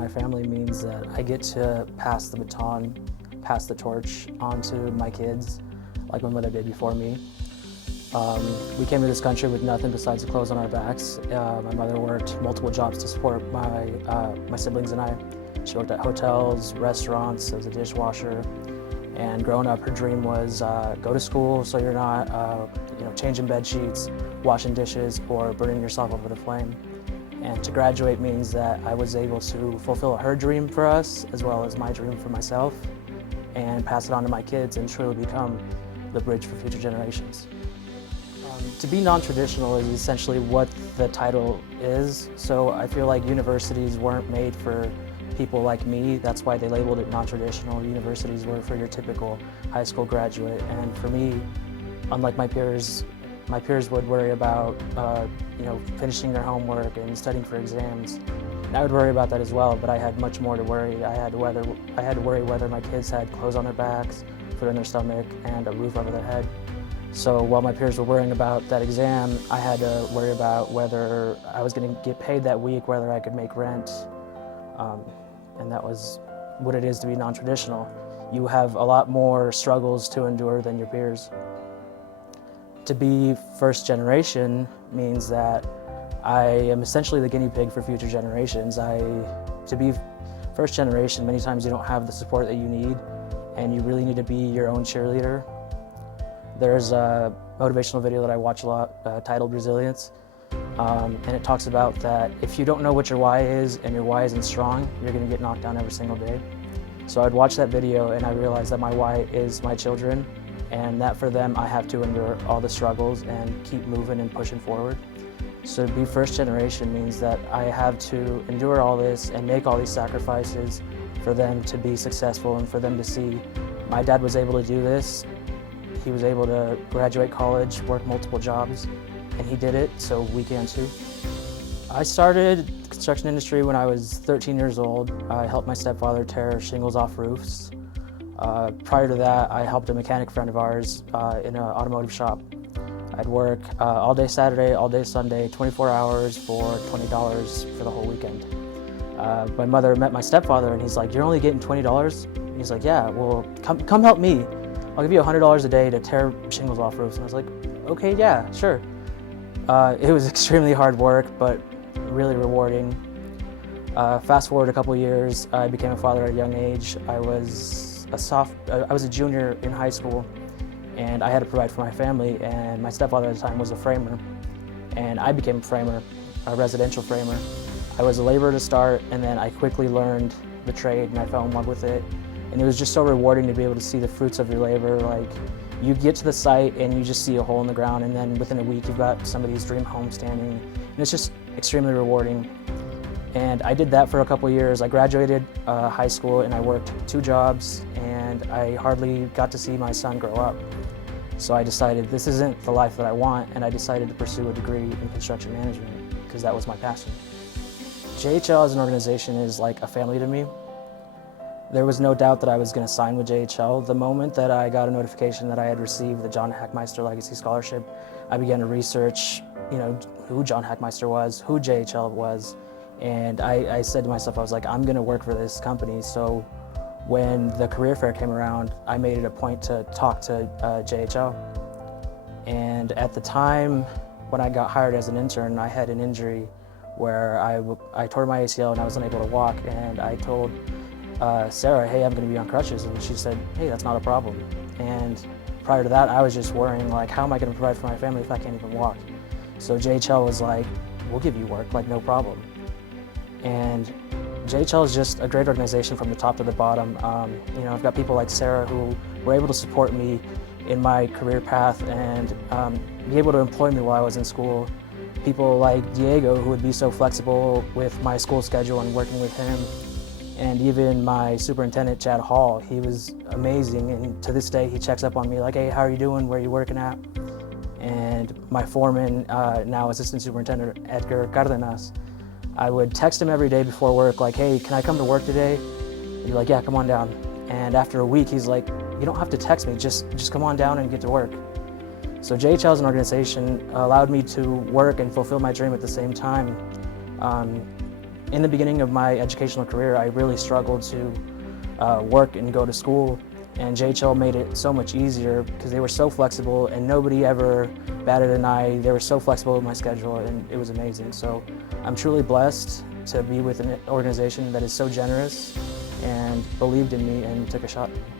my family means that I get to pass the baton, pass the torch onto my kids, like my mother did before me. We came to this country with nothing besides the clothes on our backs. My mother worked multiple jobs to support my siblings and I. She worked at hotels, restaurants, as a dishwasher. And growing up, her dream was go to school so you're not changing bed sheets, washing dishes, or burning yourself over the flame. And to graduate means that I was able to fulfill her dream for us, as well as my dream for myself, and pass it on to my kids and truly become the bridge for future generations. To be non-traditional is essentially what the title is. So I feel like universities weren't made for people like me. That's why they labeled it non-traditional. Universities were for your typical high school graduate. And for me, unlike my peers would worry about finishing their homework and studying for exams. And I would worry about that as well, but I had much more to worry. I had to worry whether my kids had clothes on their backs, food in their stomach, and a roof over their head. So while my peers were worrying about that exam, I had to worry about whether I was going to get paid that week, whether I could make rent. And that was what it is to be non-traditional. You have a lot more struggles to endure than your peers. To be first generation means that I am essentially the guinea pig for future generations. To be first generation, many times you don't have the support that you need, and you really need to be your own cheerleader. There's a motivational video that I watch a lot titled Resilience, and it talks about that if you don't know what your why is and your why isn't strong, you're going to get knocked down every single day. So I'd watch that video and I realized that my why is my children, and that for them I have to endure all the struggles and keep moving and pushing forward. So to be first generation means that I have to endure all this and make all these sacrifices for them to be successful and for them to see my dad was able to do this. He was able to graduate college, work multiple jobs, and he did it, so we can too. I started the construction industry when I was 13 years old. I helped my stepfather tear shingles off roofs. Prior to that, I helped a mechanic friend of ours in an automotive shop. I'd work all day Saturday, all day Sunday, 24 hours for $20 for the whole weekend. My mother met my stepfather and he's like, "You're only getting $20? And he's like, "Yeah, well, come help me. I'll give you $100 a day to tear shingles off roofs." And I was like, "Okay, yeah, sure." It was extremely hard work, but really rewarding. Fast forward a couple years, I became a father at a young age. I was a junior in high school, and I had to provide for my family, and my stepfather at the time was a framer, and I became a framer, a residential framer. I was a laborer to start, and then I quickly learned the trade, and I fell in love with it. And it was just so rewarding to be able to see the fruits of your labor. Like, you get to the site and you just see a hole in the ground, and then within a week you've got somebody's dream home standing. And it's just extremely rewarding. And I did that for a couple years. I graduated high school and I worked 2 jobs, and I hardly got to see my son grow up. So I decided this isn't the life that I want, and I decided to pursue a degree in construction management because that was my passion. JHL as an organization is like a family to me. There was no doubt that I was going to sign with JHL. The moment that I got a notification that I had received the John Hachmeister Legacy Scholarship, I began to research, who John Hachmeister was, who JHL was, and I said to myself, I was like, I'm going to work for this company. So when the career fair came around, I made it a point to talk to JHL. And at the time when I got hired as an intern, I had an injury where I tore my ACL and I was unable to walk, and I told Sarah, "Hey, I'm going to be on crutches," and she said, "Hey, that's not a problem." And prior to that, I was just worrying, like, how am I going to provide for my family if I can't even walk? So JHL was like, "We'll give you work, like, no problem." And JHL is just a great organization from the top to the bottom. I've got people like Sarah who were able to support me in my career path and be able to employ me while I was in school. People like Diego, who would be so flexible with my school schedule and working with him. And even my superintendent, Chad Hall, he was amazing. And to this day, he checks up on me like, "Hey, how are you doing? Where are you working at?" And my foreman, now Assistant Superintendent Edgar Cardenas, I would text him every day before work, like, "Hey, can I come to work today?" He'd be like, "Yeah, come on down." And after a week, he's like, "You don't have to text me, just come on down and get to work." So JHL as an organization allowed me to work and fulfill my dream at the same time. In the beginning of my educational career, I really struggled to work and go to school, and JHL made it so much easier because they were so flexible and nobody ever batted an eye. They were so flexible with my schedule, and it was amazing. So I'm truly blessed to be with an organization that is so generous and believed in me and took a shot at me.